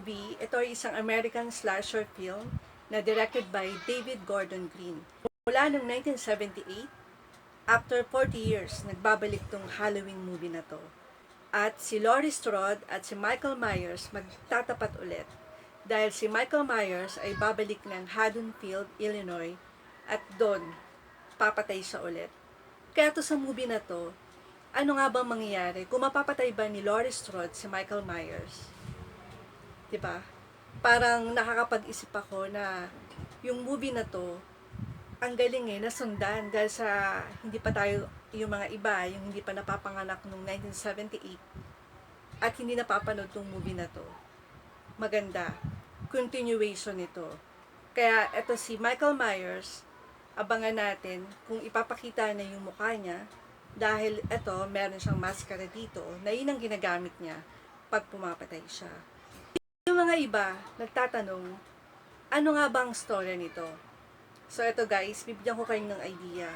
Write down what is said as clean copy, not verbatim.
movie, ito ay isang American slasher film na directed by David Gordon Green. Mula noong 1978, after 40 years, nagbabalik tong Halloween movie na to. At si Laurie Strode at si Michael Myers magtatapat ulit dahil si Michael Myers ay babalik ng Haddonfield, Illinois at doon papatay siya ulit. Kaya to sa movie na to, ano nga bang mangyayari kung mapapatay ba ni Laurie Strode si Michael Myers? 'Di ba? Parang nakakapag-isip ako na yung movie na to, ang galing nasundan dahil sa hindi pa tayo, yung mga iba, yung hindi pa napapanganak noong 1978 at hindi napapanood tong movie na to. Maganda. Continuation nito. Kaya eto si Michael Myers, abangan natin kung ipapakita na yung mukha niya dahil eto, meron siyang maskara dito na yun ang ginagamit niya pag pumapatay siya. Yung mga iba, nagtatanong, ano nga bang story nito? So, ito guys, bibigyan ko kayo ng idea.